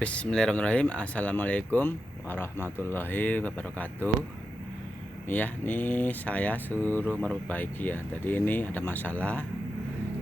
Bismillahirrahmanirrahim. Assalamualaikum warahmatullahi wabarakatuh. Ini saya suruh memperbaiki ya. Jadi ini ada masalah.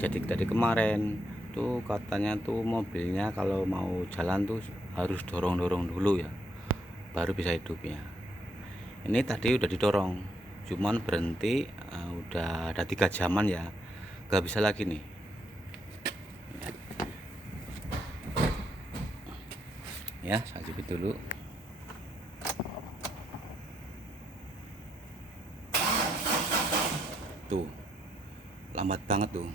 Jadi dari kemarin tuh katanya tuh mobilnya kalau mau jalan tuh harus dorong-dorong dulu ya, baru bisa hidup ya. Ini tadi udah didorong, cuman berhenti. Udah ada 3 jaman ya, gak bisa lagi nih. Ya, saya jepit dulu. Tuh, lambat banget tuh.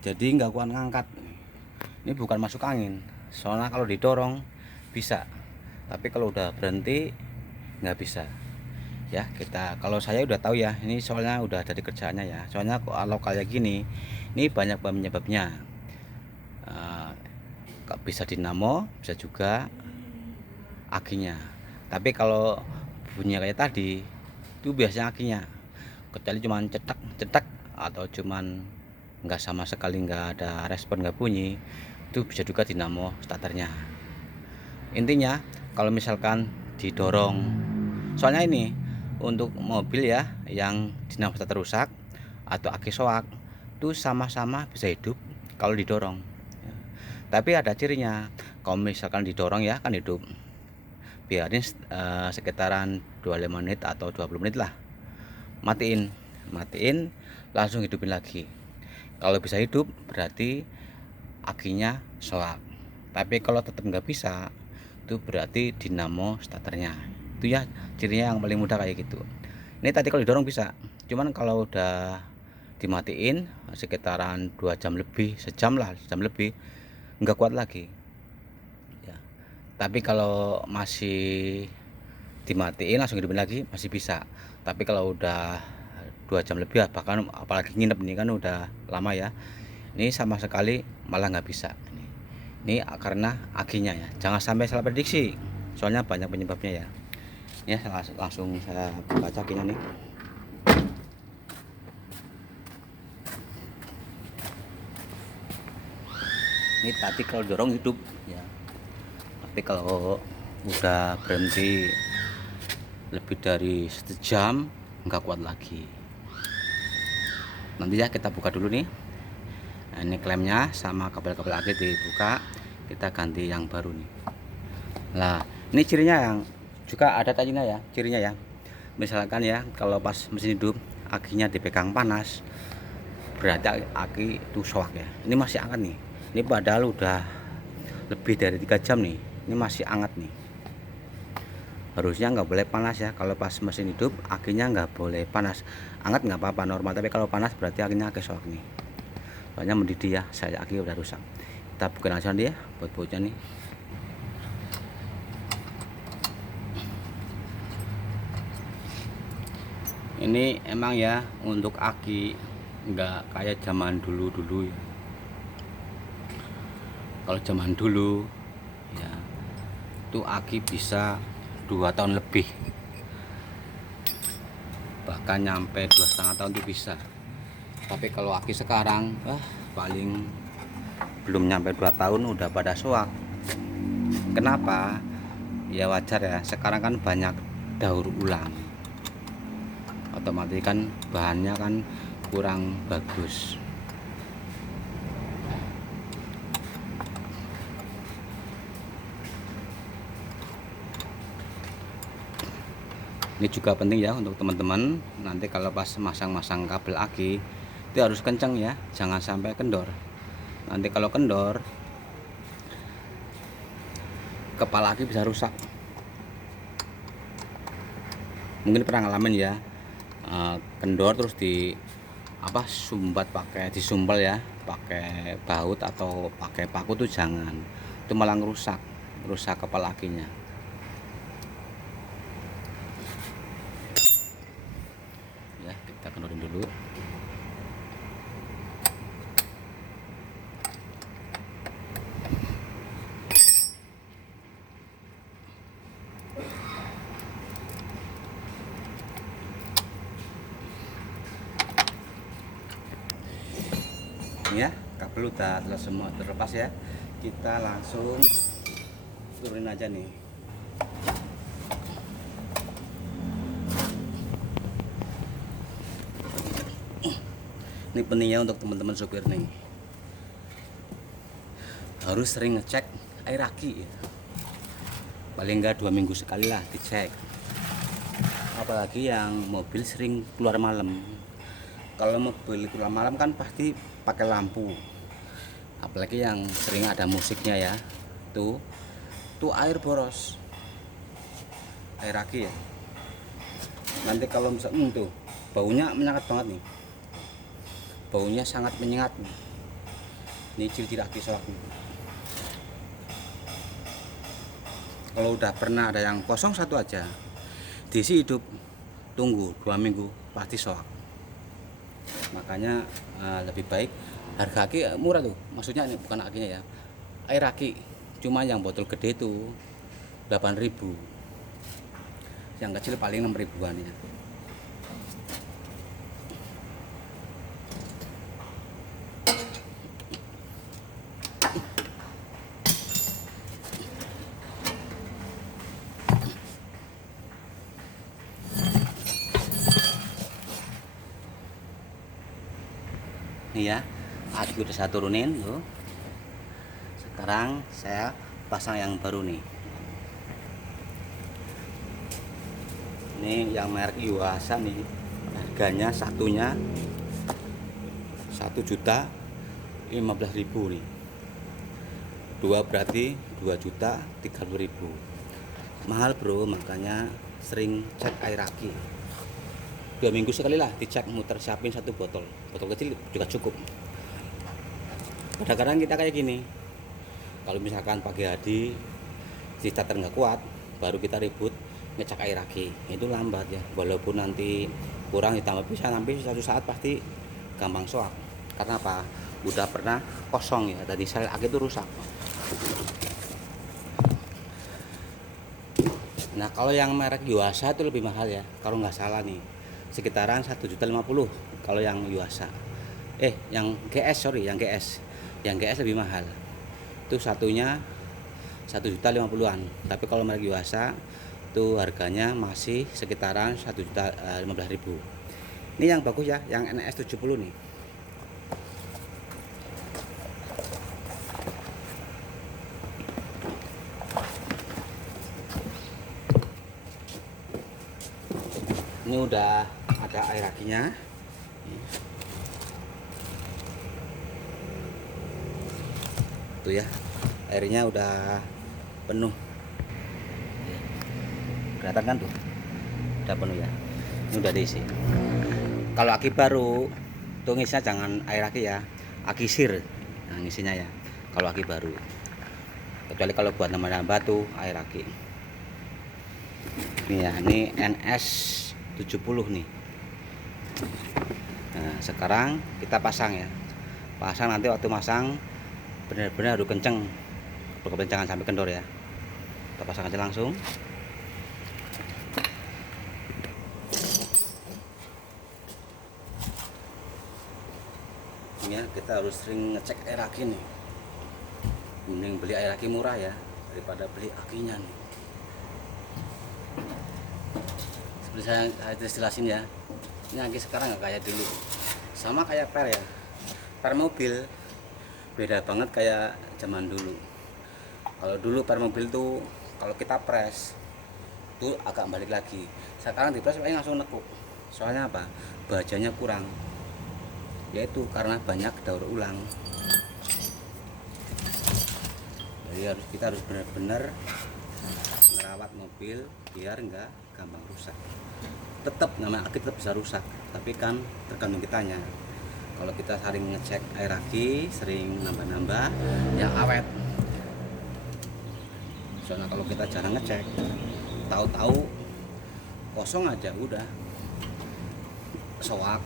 Jadi nggak kuat ngangkat. Ini bukan masuk angin. Soalnya kalau didorong bisa, tapi kalau udah berhenti nggak bisa. Ya, kalau saya udah tahu ya. Ini soalnya udah ada di kerjaannya ya. Soalnya kalau kayak gini, ini banyak penyebabnya. Bisa dinamo, bisa juga akinya. Tapi kalau bunyinya kayak tadi itu biasanya akinya, kecuali cuman cetak cetak atau cuman nggak sama sekali, nggak ada respon, nggak bunyi, itu bisa juga dinamo starternya. Intinya kalau misalkan didorong, soalnya ini untuk mobil ya yang dinamo starter rusak atau aki soak itu sama-sama bisa hidup kalau didorong. Tapi ada cirinya, kalau misalkan didorong ya kan hidup. Biarin sekitaran 25 menit atau 20 menit lah, matiin langsung hidupin lagi. Kalau bisa hidup berarti akinya soak. Tapi kalau tetap nggak bisa, itu berarti dinamo starternya. Itu ya cirinya yang paling mudah kayak gitu. Ini tadi kalau didorong bisa, cuman kalau udah dimatiin sekitaran 2 jam lebih, sejam lebih, nggak kuat lagi ya. Tapi kalau masih dimatiin langsung hidupin lagi masih bisa. Tapi kalau udah 2 jam lebih, bahkan apalagi nginep, ini kan udah lama ya, ini sama sekali malah nggak bisa. Ini karena akinya ya. Jangan sampai salah prediksi, soalnya banyak penyebabnya ya. Ya, langsung saya baca akinya nih. Ini tadi kalau dorong hidup ya, tapi kalau udah berhenti lebih dari sejam nggak kuat lagi. Nanti ya kita buka dulu nih. Nah, ini klemnya sama kabel-kabel aki dibuka, kita ganti yang baru nih. Nah, ini cirinya yang juga ada tadinya ya, cirinya ya. Misalkan ya, kalau pas mesin hidup akinya dipegang panas, berarti aki itu soak ya. Ini masih hangat nih. Ini padahal udah lebih dari 3 jam nih, ini masih hangat nih. Harusnya nggak boleh panas ya. Kalau pas mesin hidup akinya nggak boleh panas. Hangat nggak apa-apa, normal, tapi kalau panas berarti akinya aki soak nih. Soalnya mendidih ya, saya aki udah rusak. Kita buka langsung dia buat bautnya nih. Ini emang ya untuk aki nggak kayak zaman dulu ya. Kalau zaman dulu ya itu aki bisa 2 tahun lebih, bahkan nyampe 2,5 tahun itu bisa. Tapi kalau aki sekarang paling belum nyampe 2 tahun udah pada soak. Kenapa? Ya wajar ya, sekarang kan banyak daur ulang, otomatis kan bahannya kan kurang bagus. Ini juga penting ya untuk teman-teman, nanti kalau pas masang-masang kabel aki itu harus kencang ya, jangan sampai kendor. Nanti kalau kendor, kepala aki bisa rusak. Mungkin pernah ngalamin ya, kendor terus sumbat pakai disumpel ya, pakai baut atau pakai paku tuh jangan, itu malah rusak kepala akinya. Ya, kita kendorin dulu. Ya, kabel udah semua terlepas ya, kita langsung turunin aja nih. Ini pentingnya untuk teman-teman sopir nih, harus sering ngecek air aki ya. Paling enggak 2 minggu sekali lah dicek, apalagi yang mobil sering keluar malam. Kalau mobil keluar malam kan pasti pakai lampu, apalagi yang sering ada musiknya ya, tuh air boros, air aki ya. Nanti kalau misalnya tuh baunya menyengat banget nih, baunya sangat menyengat nih. Ini ciri-ciri aki soak nih. Kalau udah pernah ada yang kosong satu aja diisi hidup, tunggu 2 minggu pasti soak. Makanya lebih baik harga aki murah tuh, maksudnya ini bukan akinya ya, air aki. Cuma yang botol gede itu 8.000, yang kecil paling 6 ribuan ya. Nih ya, aki udah saya turunin tuh. Sekarang saya pasang yang baru nih. Ini yang merek Yuasa nih, harganya satunya 1.015.000 nih. Dua berarti 2.030.000. Mahal bro, makanya sering cek air aki. 2 minggu sekali lah dicek, muter, siapin satu botol kecil juga cukup. Kadang-kadang kita kayak gini, kalau misalkan pagi hari si starter nggak kuat, baru kita ribut ngecek air aki, itu lambat ya. Walaupun nanti kurang ditambah bisa, nanti suatu saat pasti gampang soak. Karena apa? Udah pernah kosong ya, tadi sel aki itu rusak. Nah kalau yang merek Yuasa itu lebih mahal ya, kalau nggak salah nih sekitaran 1.050.000 kalau yang Yuasa. Yang GS, yang GS lebih mahal. Itu satunya 1.050.000-an. Tapi kalau merek Yuasa itu harganya masih sekitaran 1.015.000. Ini yang bagus ya, yang NS 70 nih. Ini udah ada air akinya. Tuh ya, airnya udah penuh. Kelihatan kan tuh, udah penuh ya. Ini udah diisi. Kalau aki baru, tuh ngisinya jangan air aki ya, aki sir. Nah ngisinya ya, kalau aki baru. Kecuali kalau buat nambah-nambah tuh air aki. Ini ya, ini NS 70 nih. Nah sekarang kita pasang ya, pasang. Nanti waktu masang benar-benar harus kenceng, jangan sampai kendor ya. Kita pasang aja langsung. Ini ya, kita harus sering ngecek air aki nih. Mending beli air aki murah ya daripada beli akinya nih. Seperti saya jelasin ya, ini aki sekarang nggak kayak dulu, sama kayak per ya, per mobil beda banget kayak zaman dulu. Kalau dulu per mobil tuh kalau kita press tuh agak balik lagi, sekarang di press langsung nekuk. Soalnya apa? Bajanya kurang, yaitu karena banyak daur ulang. Jadi kita harus benar-benar merawat mobil biar enggak gampang rusak. Tetap namanya aki tetap bisa rusak, tapi kan tergantung kitanya. Kalau kita sering ngecek air aki, sering nambah-nambah yang awet. Soalnya kalau kita jarang ngecek, tahu-tahu kosong aja udah soak,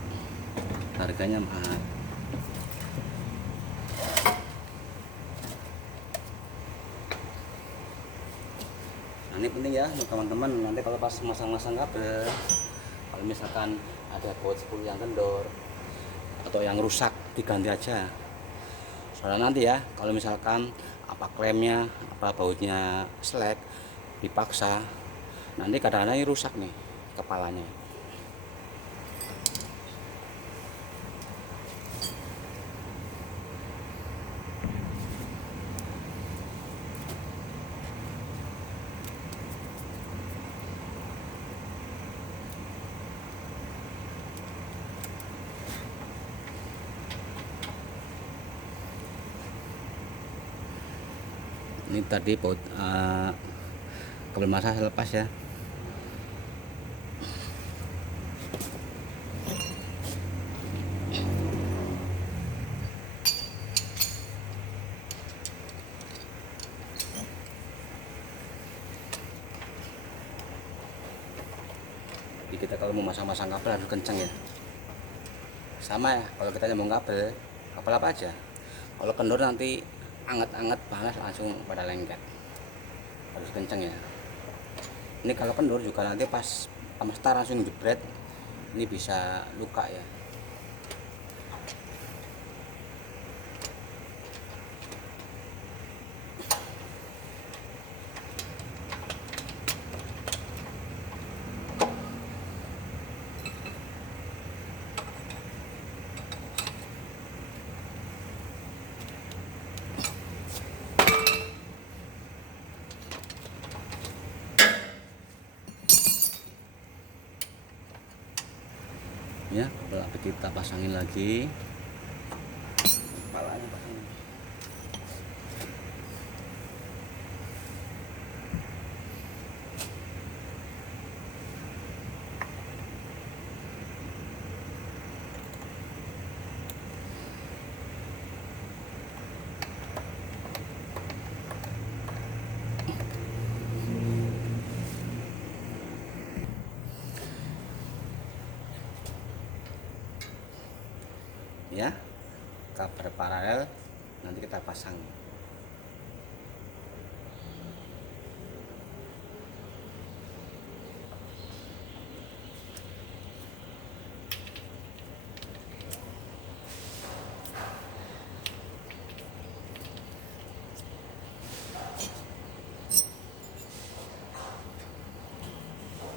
harganya mahal. Nah ini penting ya teman-teman, nanti kalau pas masang-masang kabel, kalau misalkan ada baut 10 yang kendor atau yang rusak, diganti aja. Soalnya nanti ya kalau misalkan apa klemnya apa bautnya selek dipaksa, nanti kadang-kadang ini rusak nih kepalanya. Ini tadi baut kabel masa lepas ya. Jadi kita kalau mau masang-masang kabel harus kenceng ya. Sama ya kalau kita nyambung kabel apa aja. Kalau kendor nanti anget-anget panas langsung pada lengket, harus kenceng ya. Ini kalau kendor juga nanti pas start langsung jebret, ini bisa luka ya. Ya, kabel api kita pasangin lagi. Kepalanya pasangin. Ya, kabel paralel nanti kita pasang.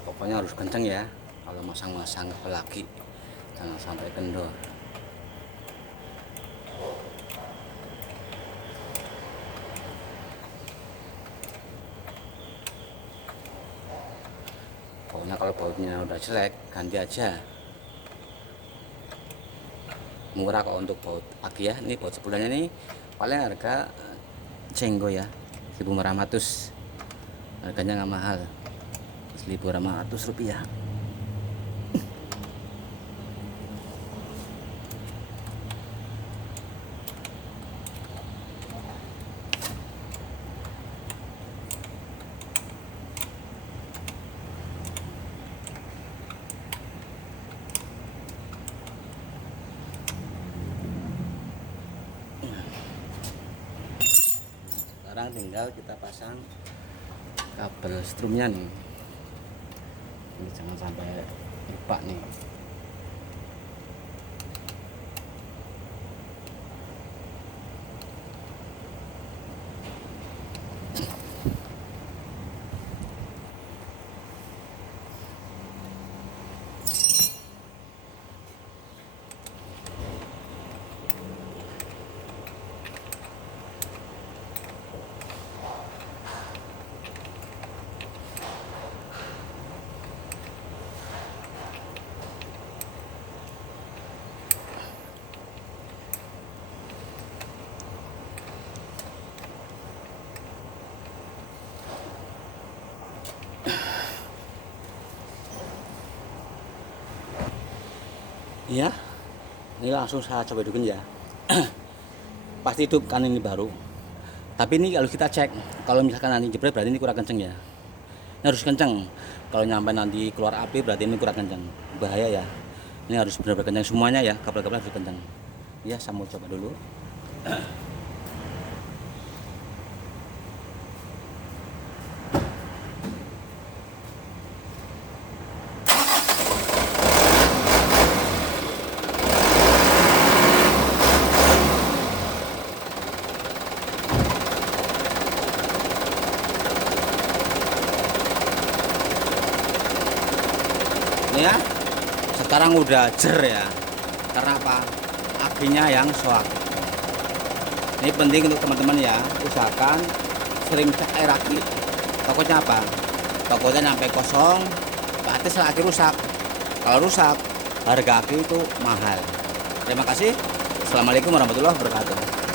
Pokoknya harus kenceng ya kalau masang-masang kabel lagi, jangan sampai kendor. Pokoknya kalau bautnya udah jelek ganti aja. Murah kok untuk baut aki ya. Ini baut sebulannya nih paling harga jenggo ya 1.500, harganya nggak mahal, 1.500 rupiah. Sekarang tinggal kita pasang kabel strumnya nih. Ini jangan sampai lupa nih. Ya, ini langsung saya coba hidupin ya. Pasti hidup kan ini baru. Tapi ini kalau kita cek, kalau misalkan nanti jebret berarti ini kurang kenceng ya. Ini harus kenceng. Kalau nyampe nanti keluar api berarti ini kurang kenceng. Bahaya ya. Ini harus benar-benar kenceng semuanya ya. Kabel-kabel harus kenceng. Ya, saya mau coba dulu. ya sekarang udah jer ya. Karena apa? Akinya yang soak. Ini penting untuk teman-teman ya, usahakan sering cek air aki. Takutnya apa? Takutnya sampai kosong, berarti sel aki rusak. Kalau rusak, harga aki itu mahal. Terima kasih. Assalamualaikum warahmatullahi wabarakatuh.